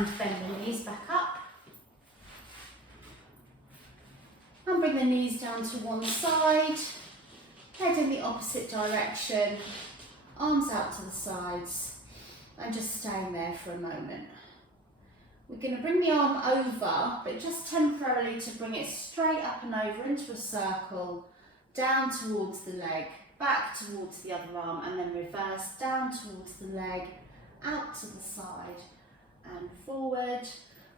and bend the knees back up. And bring the knees down to one side, head in the opposite direction, arms out to the sides, and just staying there for a moment. We're going to bring the arm over, but just temporarily to bring it straight up and over into a circle, down towards the leg, back towards the other arm, and then reverse down towards the leg, out to the side and forward,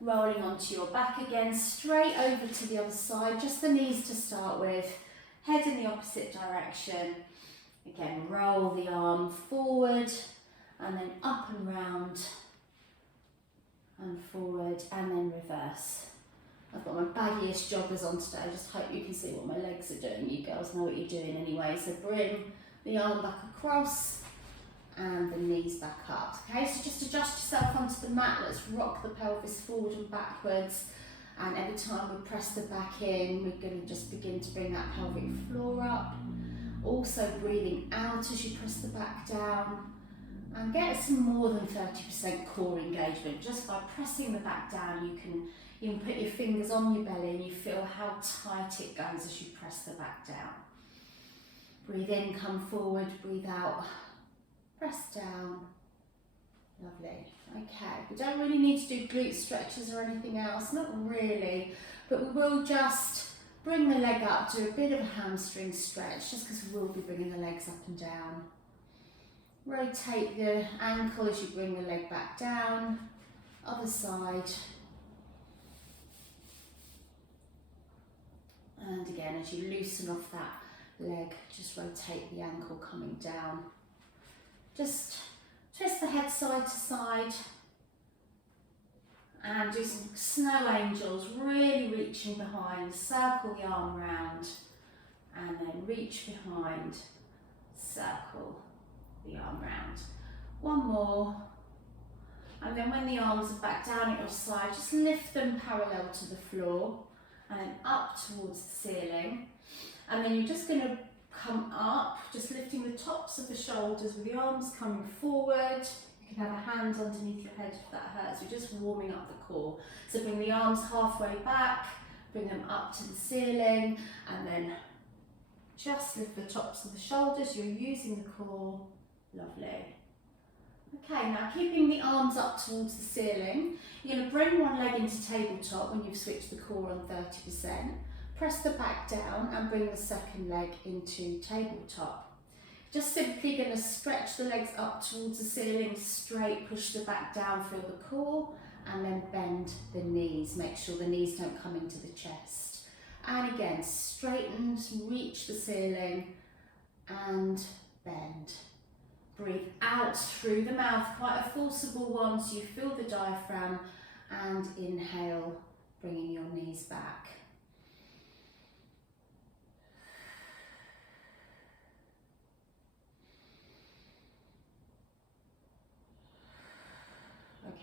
rolling onto your back again, straight over to the other side, just the knees to start with, head in the opposite direction. Again, roll the arm forward and then up and round and forward and then reverse. I've got my baggiest joggers on today, I just hope you can see what my legs are doing. You girls know what you're doing anyway, so bring the arm back across and the knees back up. Okay, so just adjust yourself onto the mat, let's rock the pelvis forward and backwards, and every time we press the back in, we're going to just begin to bring that pelvic floor up. Also breathing out as you press the back down, and get some more than 30% core engagement. Just by pressing the back down, you can even put your fingers on your belly and you feel how tight it goes as you press the back down. Breathe in, come forward, breathe out, press down. Lovely. Okay, we don't really need to do glute stretches or anything else, not really, but we will just bring the leg up, do a bit of a hamstring stretch, just because we will be bringing the legs up and down. Rotate the ankle as you bring the leg back down, other side. And again, as you loosen off that leg, just rotate the ankle coming down. Just twist the head side to side and do some snow angels, really reaching behind, circle the arm round and then reach behind, circle the arm round. One more, and then when the arms are back down at your side, just lift them parallel to the floor and then up towards the ceiling, and then you're just going to come up, just lifting the tops of the shoulders with the arms coming forward. You can have a hand underneath your head if that hurts. We're just warming up the core. So bring the arms halfway back, bring them up to the ceiling, and then just lift the tops of the shoulders. You're using the core. Lovely. Okay, now keeping the arms up towards the ceiling, you're going to bring one leg into tabletop when you've switched the core on 30%. Press the back down and bring the second leg into tabletop. Just simply going to stretch the legs up towards the ceiling, straight, push the back down, feel the core, and then bend the knees. Make sure the knees don't come into the chest. And again, straighten, reach the ceiling, and bend. Breathe out through the mouth, quite a forcible one, so you feel the diaphragm, and inhale, bringing your knees back.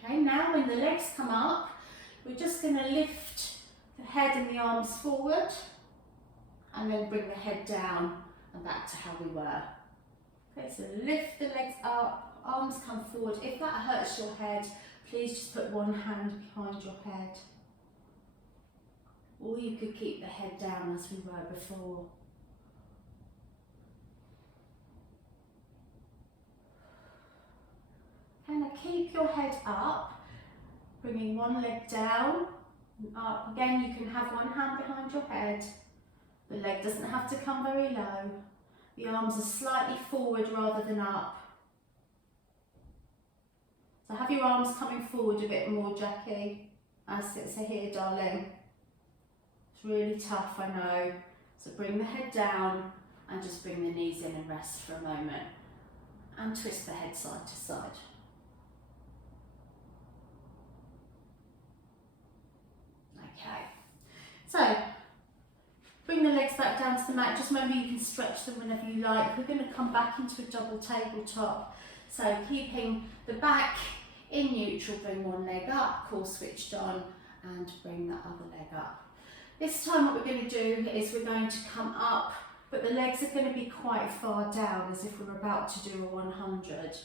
Okay, now when the legs come up, we're just going to lift the head and the arms forward and then bring the head down and back to how we were. Okay, so lift the legs up, arms come forward. If that hurts your head, please just put one hand behind your head. Or you could keep the head down as we were before. And now keep your head up, bringing one leg down and up. Again, you can have one hand behind your head. The leg doesn't have to come very low. The arms are slightly forward rather than up. So have your arms coming forward a bit more, Jackie. So here, darling. It's really tough, I know. So bring the head down and just bring the knees in and rest for a moment. And twist the head side to side. Okay, so bring the legs back down to the mat. Just remember you can stretch them whenever you like. We're going to come back into a double tabletop. So keeping the back in neutral, bring one leg up, core switched on, and bring the other leg up. This time what we're going to do is we're going to come up, but the legs are going to be quite far down as if we're about to do a 100.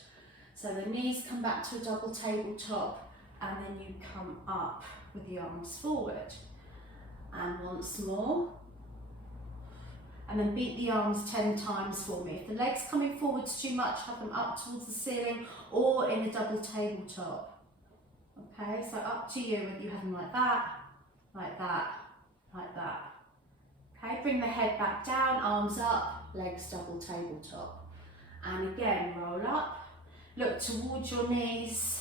So the knees come back to a double tabletop, and then you come up with the arms forward. And once more. And then beat the arms 10 times for me. If the legs coming forwards too much, have them up towards the ceiling or in a double tabletop. Okay, so up to you, whether you have them like that, like that, like that. Okay, bring the head back down, arms up, legs double tabletop. And again, roll up, look towards your knees.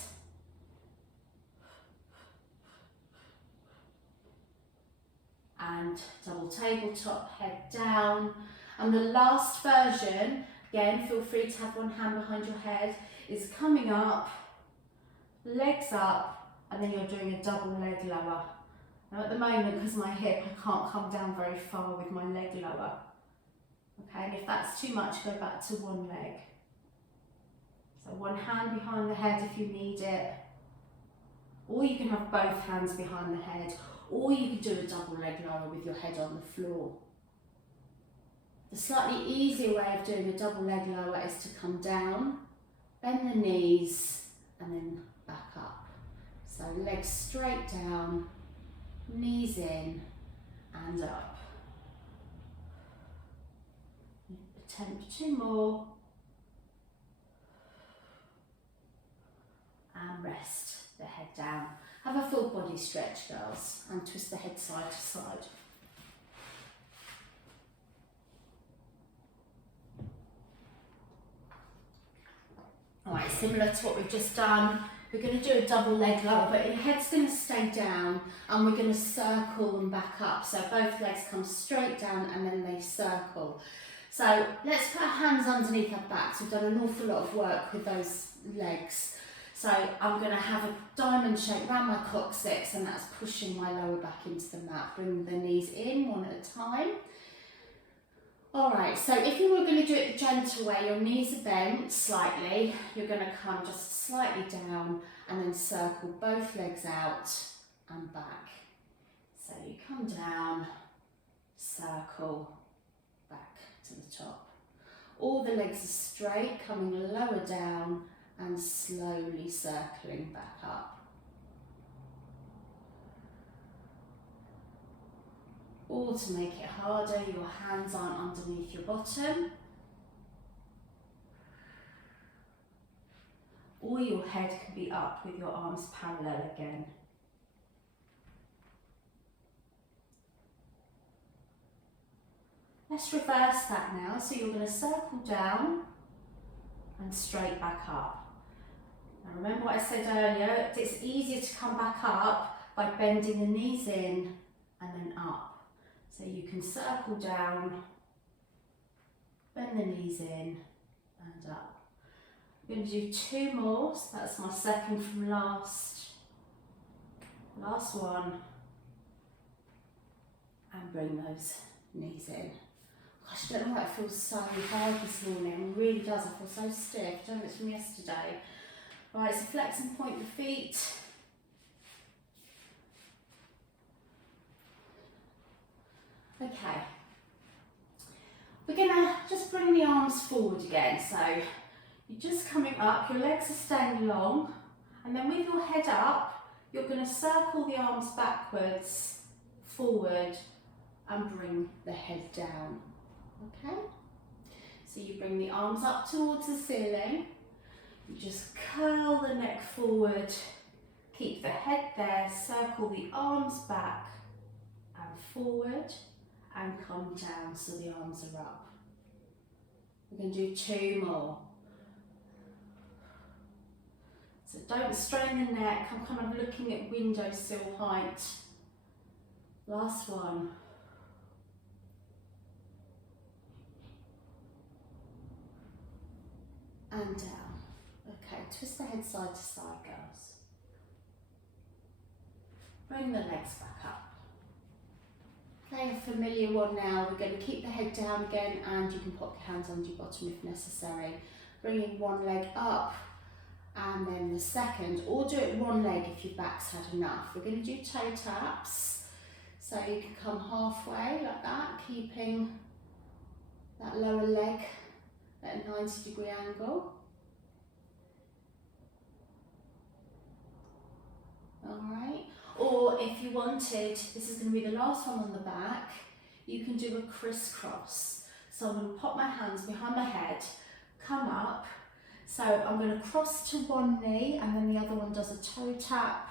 And double tabletop, head down. And the last version, again, feel free to have one hand behind your head, is coming up, legs up, and then you're doing a double leg lower. Now at the moment, because of my hip, I can't come down very far with my leg lower. Okay, and if that's too much, go back to one leg. So one hand behind the head if you need it, or you can have both hands behind the head, or you can do a double leg lower with your head on the floor. The slightly easier way of doing a double leg lower is to come down, bend the knees, and then back up. So legs straight down, knees in, and up. Attempt 2 more. And rest the head down. Have a full body stretch, girls, and twist the head side to side. Alright, similar to what we've just done, we're going to do a double leg lower, but your head's going to stay down and we're going to circle them back up. So both legs come straight down and then they circle. So let's put our hands underneath our backs. We've done an awful lot of work with those legs. So I'm going to have a diamond shape around my coccyx, and that's pushing my lower back into the mat. Bring the knees in one at a time. Alright, so if you were going to do it the gentle way, your knees are bent slightly, you're going to come just slightly down and then circle both legs out and back. So you come down, circle, back to the top. All the legs are straight, coming lower down and slowly circling back up. Or to make it harder, your hands aren't underneath your bottom. Or your head can be up with your arms parallel again. Let's reverse that now. So you're going to circle down and straight back up. Now remember what I said earlier, it's easier to come back up by bending the knees in and then up. So you can circle down, bend the knees in and up. I'm going to do 2 more, so that's my second from last. Last one. And bring those knees in. Gosh, I don't know why it feels so hard this morning. It really does, I feel so stiff. I don't know if it's from yesterday. Right, so flex and point the feet. Okay. We're gonna just bring the arms forward again. So you're just coming up, your legs are staying long, and then with your head up, you're gonna circle the arms backwards, forward, and bring the head down. Okay? So you bring the arms up towards the ceiling. You just curl the neck forward, keep the head there, circle the arms back and forward and come down so the arms are up. We're going to do 2 more. So don't strain the neck, I'm kind of looking at windowsill height. Last one. And down. Okay, twist the head side to side, girls. Bring the legs back up. Okay, a familiar one now. We're going to keep the head down again, and you can pop your hands under your bottom if necessary. Bringing one leg up and then the second, or do it one leg if your back's had enough. We're going to do toe taps. So you can come halfway like that, keeping that lower leg at a 90-degree angle. Or if you wanted, this is going to be the last one on the back, you can do a crisscross. So I'm going to pop my hands behind my head, come up. So I'm going to cross to one knee and then the other one does a toe tap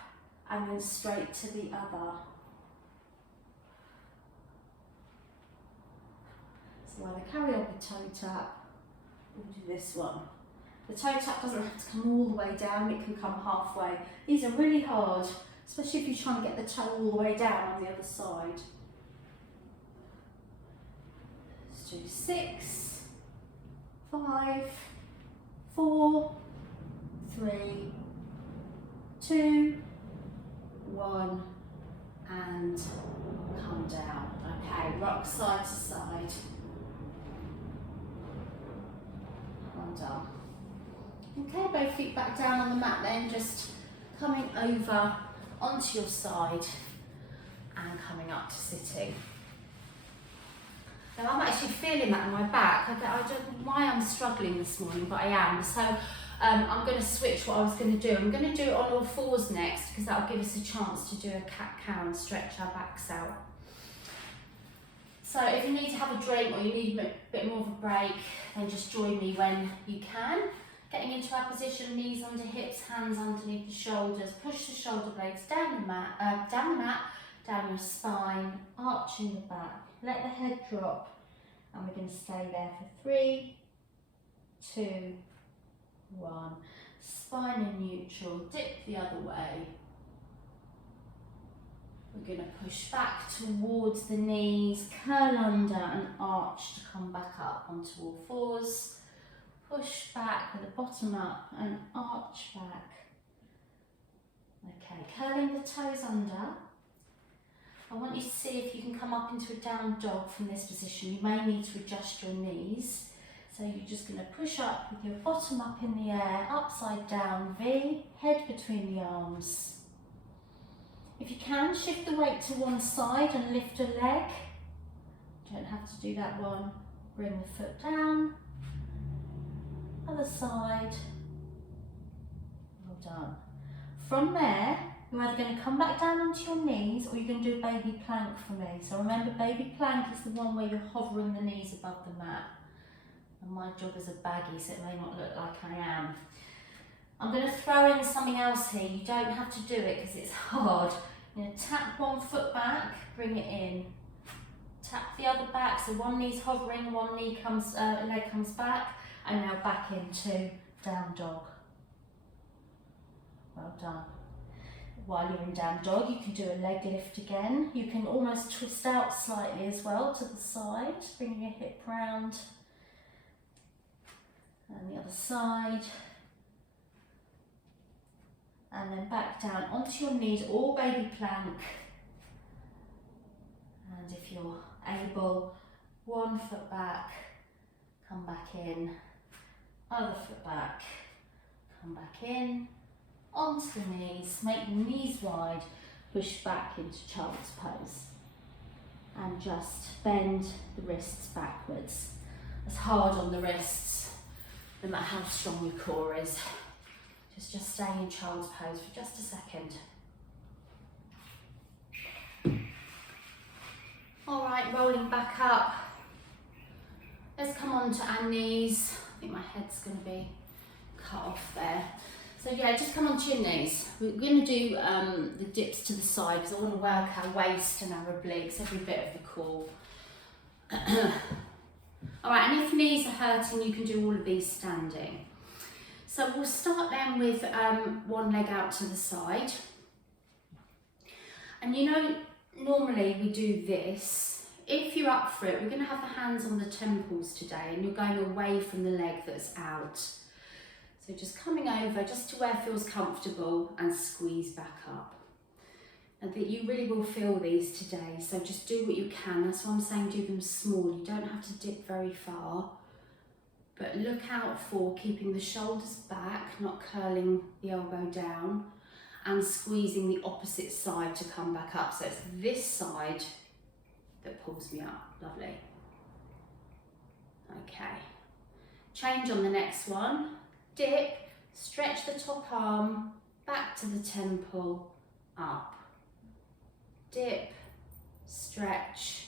and then straight to the other. So either carry on with toe tap or do this one. The toe tap doesn't have to come all the way down, it can come halfway. These are really hard, especially if you're trying to get the toe all the way down on the other side. Let's do 6, 5, 4, 3, 2, 1, and come down. Okay, rock side to side. Well done. Okay, both feet back down on the mat then, just coming over onto your side and coming up to sitting. Now I'm actually feeling that in my back. I don't know why I'm struggling this morning, but I am. So I'm going to switch what I was going to do. I'm going to do it on all fours next because that will give us a chance to do a cat-cow and stretch our backs out. So if you need to have a drink or you need a bit more of a break, then just join me when you can. Getting into our position, knees under hips, hands underneath the shoulders. Push the shoulder blades down the mat, down your spine, arching the back. Let the head drop, and we're going to stay there for 3, 2, 1. Spine in neutral, dip the other way. We're going to push back towards the knees, curl under and arch to come back up onto all fours. Push back with the bottom up and arch back. Okay, curling the toes under. I want you to see if you can come up into a down dog from this position. You may need to adjust your knees. So you're just going to push up with your bottom up in the air, upside down V, head between the arms. If you can, shift the weight to one side and lift a leg. Don't have to do that one. Bring the foot down. Other side. Well done. From there, you're either going to come back down onto your knees or you're going to do a baby plank for me. So remember, baby plank is the one where you're hovering the knees above the mat. And my job is a baggy, so it may not look like I am. I'm going to throw in something else here. You don't have to do it because it's hard. You're going to tap one foot back, bring it in. Tap the other back, so one knee's hovering, one knee comes, leg comes back, and now back into down dog. Well done. While you're in down dog, you can do a leg lift again. You can almost twist out slightly as well to the side, bring your hip round. And the other side. And then back down onto your knees, or baby plank. And if you're able, one foot back, come back in, other foot back, come back in, onto the knees, make the knees wide, push back into child's pose. And just bend the wrists backwards. It's hard on the wrists, no matter how strong your core is. Just stay in child's pose for just a second. All right, rolling back up. Let's come on to our knees. I think my head's going to be cut off there. So yeah, just come onto your knees. We're going to do the dips to the side because I want to work our waist and our obliques, every bit of the core. All right, and if knees are hurting, you can do all of these standing. So we'll start then with one leg out to the side. And you know, normally we do this. If you're up for it, we're going to have the hands on the temples today and you're going away from the leg that's out. So just coming over just to where it feels comfortable and squeeze back up. And that you really will feel these today, so just do what you can. That's why I'm saying do them small. You don't have to dip very far. But look out for keeping the shoulders back, not curling the elbow down, and squeezing the opposite side to come back up. So it's this side that pulls me up. Lovely. Okay. Change on the next one. Dip, stretch the top arm, back to the temple, up. dip, stretch.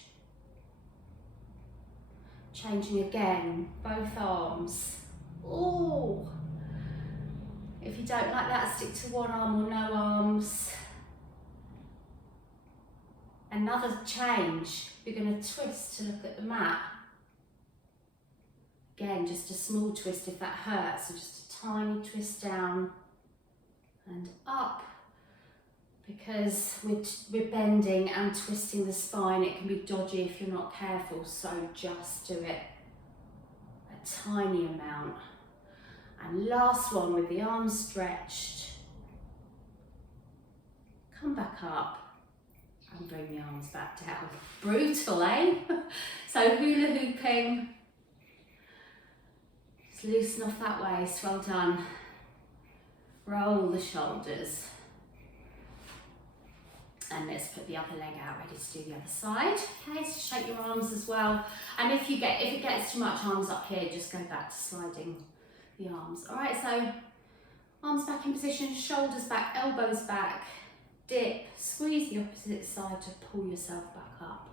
Changing again, both arms. Ooh. If you don't like that, stick to one arm or no arms. Another change, you're going to twist to look at the mat. Again, just a small twist if that hurts, so just a tiny twist down and up. Because we're bending and twisting the spine, it can be dodgy if you're not careful, so just do it a tiny amount. And last one with the arms stretched. Come back up and bring the arms back down. Brutal, eh? So hula hooping. Just loosen off that waist, well done. Roll the shoulders. And let's put the other leg out, ready to do the other side. Okay, so shake your arms as well. And if it gets too much arms up here, just go back to sliding the arms. All right, so arms back in position, shoulders back, elbows back, dip, squeeze the opposite side to pull yourself back up.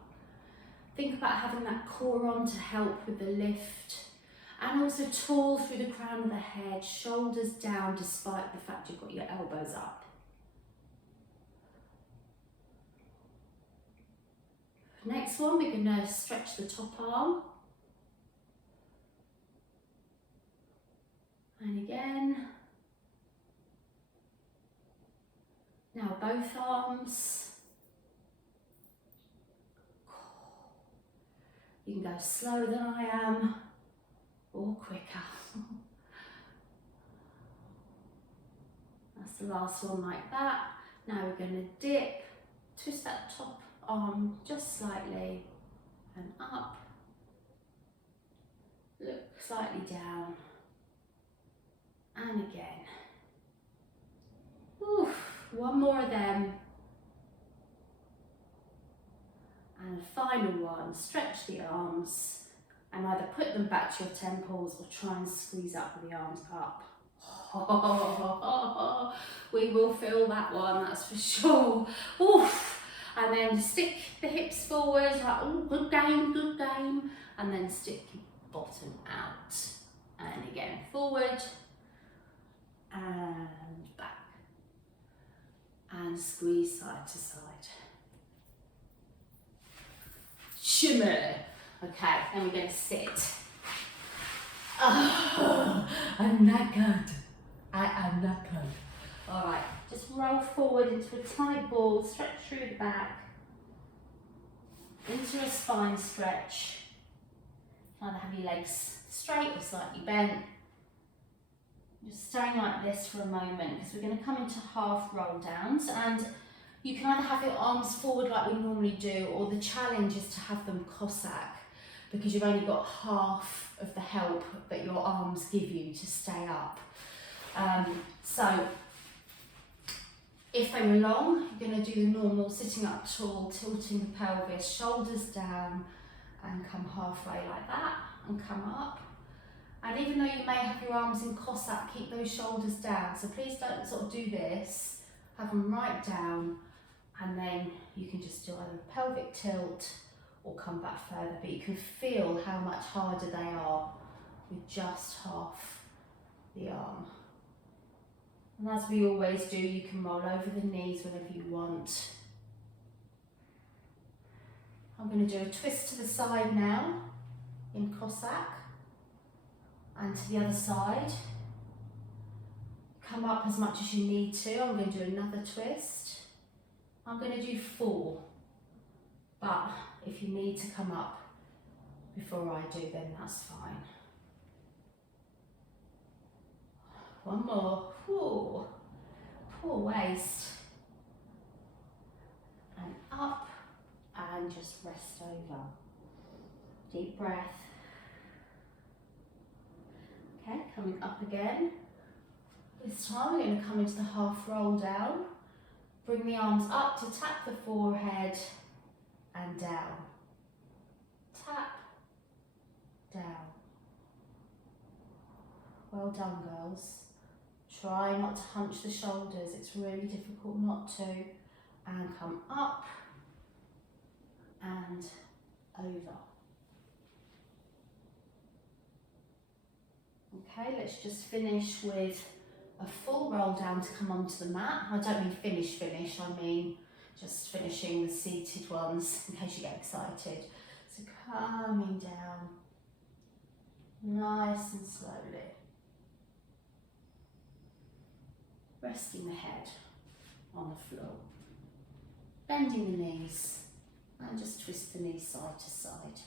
Think about having that core on to help with the lift. And also tall through the crown of the head, shoulders down despite the fact you've got your elbows up. Next one, we're going to stretch the top arm. And again. Now both arms. You can go slower than I am or quicker. That's the last one like that. Now we're going to dip, twist that top arm just slightly and up, look slightly down and again. Oof, one more of them and a final one. Stretch the arms and either put them back to your temples or try and squeeze up with the arms up. We will feel that one, that's for sure. Oof. And then stick the hips forward, like, oh, good game. And then stick your bottom out. And again, forward and back. And squeeze side to side. Shimmer. Okay, then we're going to sit. Oh, I'm knackered. I am knackered. All right, just roll forward into a tight ball, stretch through the back, into a spine stretch. Either have your legs straight or slightly bent. Just staying like this for a moment because we're going to come into half roll downs, and you can either have your arms forward like we normally do, or the challenge is to have them Cossack because you've only got half of the help that your arms give you to stay up. So if they were long, you're going to do the normal sitting up tall, tilting the pelvis, shoulders down, and come halfway like that, and come up. And even though you may have your arms in Cossack, keep those shoulders down. So please don't sort of do this, have them right down, and then you can just do either a pelvic tilt or come back further, but you can feel how much harder they are with just half the arm. And as we always do, you can roll over the knees whenever you want. I'm going to do a twist to the side now in Cossack and to the other side. Come up as much as you need to. I'm going to do another twist. I'm going to do 4, but if you need to come up before I do, then that's fine. One more. Ooh. Poor waist. And up, and just rest over. Deep breath. Okay, coming up again. This time we're going to come into the half roll down. Bring the arms up to tap the forehead and down. Tap, down. Well done, girls. Try not to hunch the shoulders, it's really difficult not to. And come up and over. Okay, let's just finish with a full roll down to come onto the mat. I don't mean finish, I mean just finishing the seated ones in case you get excited. So coming down, nice and slowly. Resting the head on the floor. Bending the knees and just twist the knees side to side.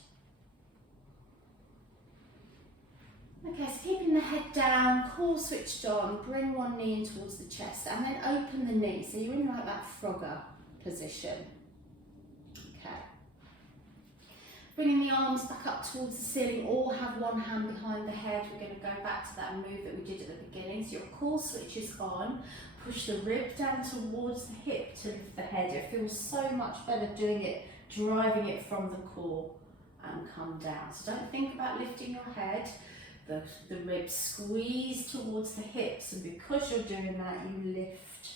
Okay, so keeping the head down, core switched on, bring one knee in towards the chest and then open the knee. So you're in like that frogger position. Okay. Bringing the arms back up towards the ceiling or have one hand behind the head. We're going to go back to that move that we did at the beginning. So your core switch is on. Push the rib down towards the hip to lift the head. It feels so much better doing it, driving it from the core and come down. So don't think about lifting your head. The ribs squeeze towards the hips, and because you're doing that, you lift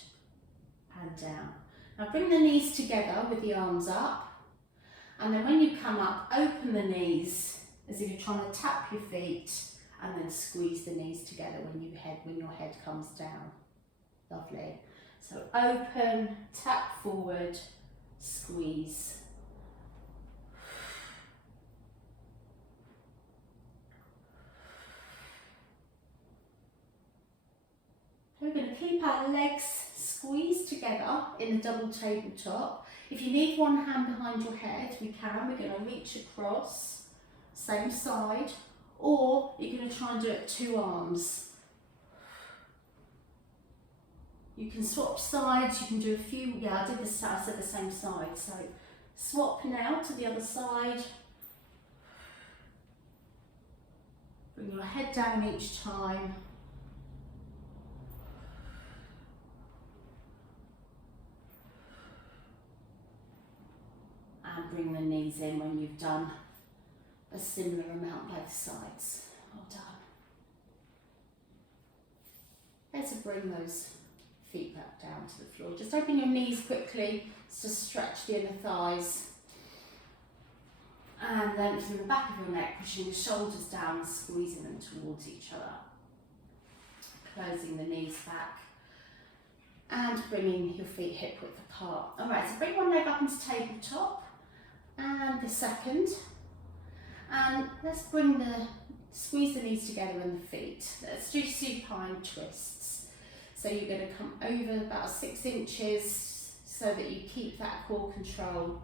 and down. Now bring the knees together with the arms up, and then when you come up, open the knees as if you're trying to tap your feet, and then squeeze the knees together when your head comes down. Lovely. So open, tap forward, squeeze. We're going to keep our legs squeezed together in the double tabletop. If you need one hand behind your head, we can. We're going to reach across, same side, or you're going to try and do it 2 arms. You can swap sides, you can do a few, I said the same side. So swap now to the other side. Bring your head down each time. And bring the knees in when you've done a similar amount both sides. Well done. Let's bring those feet back down to the floor. Just open your knees quickly to stretch the inner thighs. And lengthen the back of your neck, pushing the shoulders down, squeezing them towards each other. Closing the knees back. And bringing your feet hip width apart. Alright, so bring one leg up into tabletop. And the second, and let's squeeze the knees together and the feet. Let's do supine twists. So you're going to come over about 6 inches so that you keep that core control,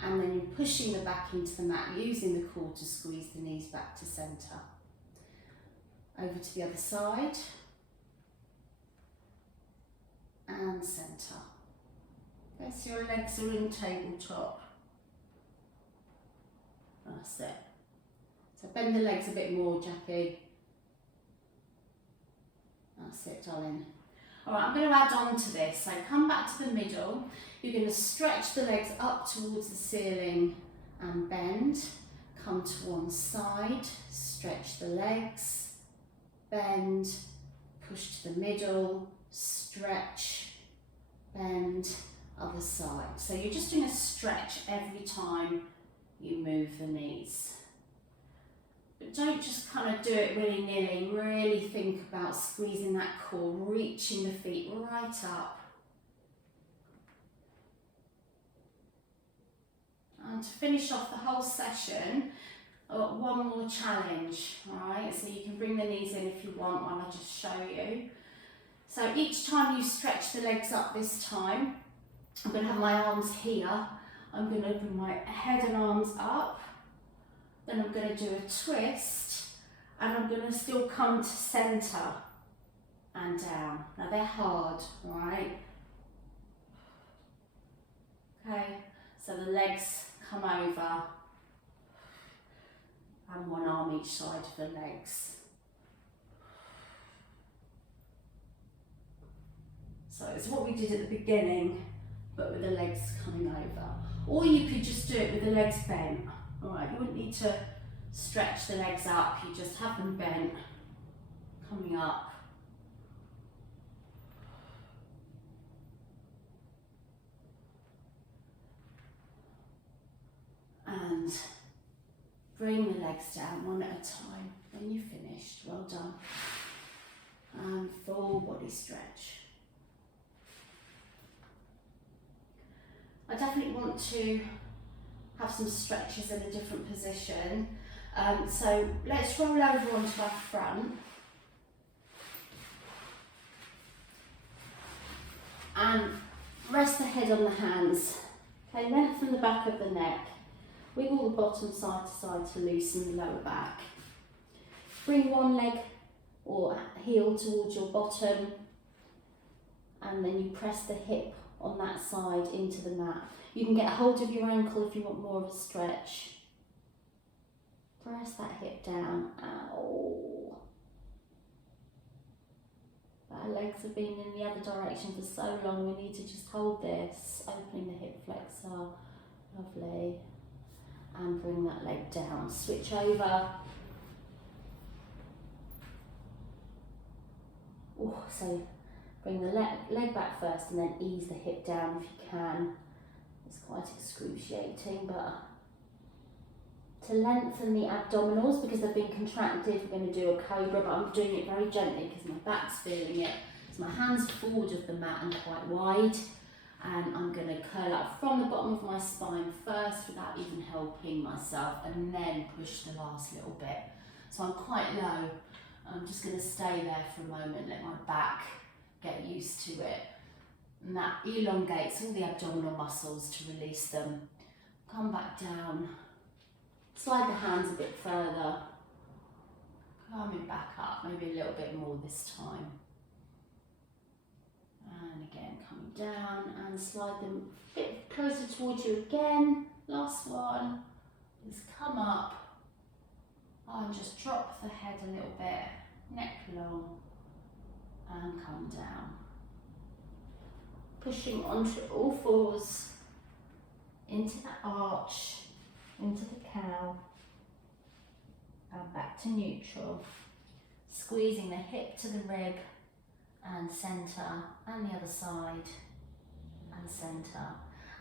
and then you're pushing the back into the mat, using the core to squeeze the knees back to centre. Over to the other side, and centre. Okay, so your legs are in tabletop. That's it. So bend the legs a bit more, Jackie. That's it, darling. Alright, I'm going to add on to this. So come back to the middle. You're going to stretch the legs up towards the ceiling and bend. Come to one side, stretch the legs, bend, push to the middle, stretch, bend, other side. So you're just doing a stretch every time you move the knees. But don't just kind of do it willy-nilly. Really think about squeezing that core, reaching the feet right up. And to finish off the whole session, I've got one more challenge, alright? So you can bring the knees in if you want while I just show you. So each time you stretch the legs up this time, I'm going to have my arms here. I'm going to bring my head and arms up, then I'm going to do a twist, and I'm going to still come to centre and down. Now they're hard, right? Okay, so the legs come over, and one arm each side of the legs. So it's what we did at the beginning, but with the legs coming over. Or you could just do it with the legs bent. Alright, you wouldn't need to stretch the legs up, you just have them bent, coming up. legs down one at a time. When you're finished, well done. And full body stretch. I definitely want to have some stretches in a different position. So let's roll over onto our front. And rest the head on the hands. Okay, lengthen the back of the neck. Wiggle the bottom side to side to loosen the lower back. Bring one leg or heel towards your bottom, and then you press the hip on that side into the mat. You can get a hold of your ankle if you want more of a stretch. Press that hip down. Ow. Our legs have been in the other direction for so long, we need to just hold this, opening the hip flexor. Lovely. And bring that leg down. Switch over. Ooh, so bring the leg back first and then ease the hip down if you can. It's quite excruciating, but to lengthen the abdominals because they've been contracted, we're going to do a Cobra, but I'm doing it very gently because my back's feeling it. So my hands forward of the mat and quite wide, and I'm going to curl up from the bottom of my spine first without even helping myself, and then push the last little bit. So I'm quite low. I'm just going to stay there for a moment, let my back get used to it. And that elongates all the abdominal muscles to release them. Come back down. Slide the hands a bit further. Coming back up, maybe a little bit more this time. And again, coming down and slide them a bit closer towards you again. Last one is come up and just drop the head a little bit, neck long, and come down. Pushing onto all fours, into the arch, into the cow, and back to neutral. Squeezing the hip to the rib and centre, and the other side and centre.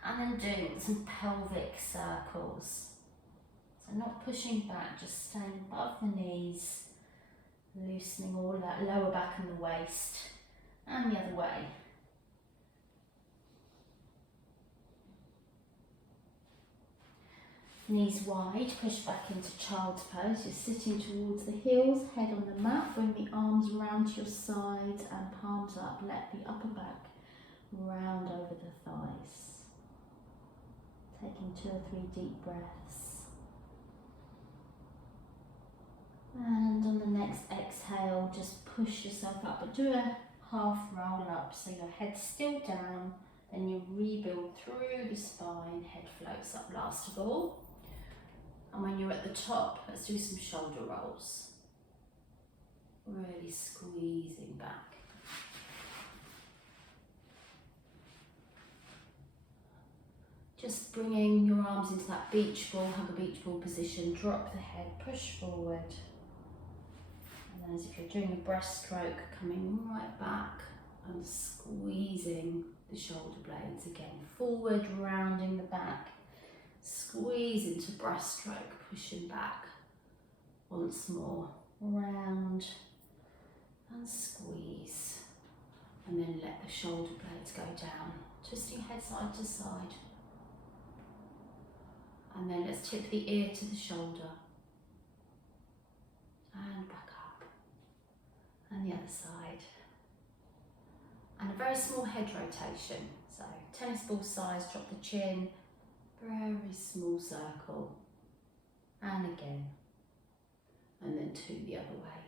And then doing some pelvic circles. So not pushing back, just staying above the knees, loosening all that lower back and the waist, and the other way. Knees wide, push back into child's pose. You're sitting towards the heels, head on the mat. Bring the arms round your sides and palms up. Let the upper back round over the thighs. Taking 2 or 3 deep breaths. And on the next exhale, just push yourself up, but do a half roll up so your head's still down. Then you rebuild through the spine, head floats up last of all. And when you're at the top, let's do some shoulder rolls. Really squeezing back. Just bringing your arms into that beach ball, have a beach ball position, drop the head, push forward. And then as if you're doing a breaststroke, coming right back and squeezing the shoulder blades again. Forward, rounding the back. Squeeze into breaststroke, pushing back. Once more, round and squeeze. And then let the shoulder blades go down. Twisting head side to side. And then let's tip the ear to the shoulder. And back up. And the other side. And a very small head rotation. So tennis ball size, drop the chin. Very small circle. And again. And then 2 the other way.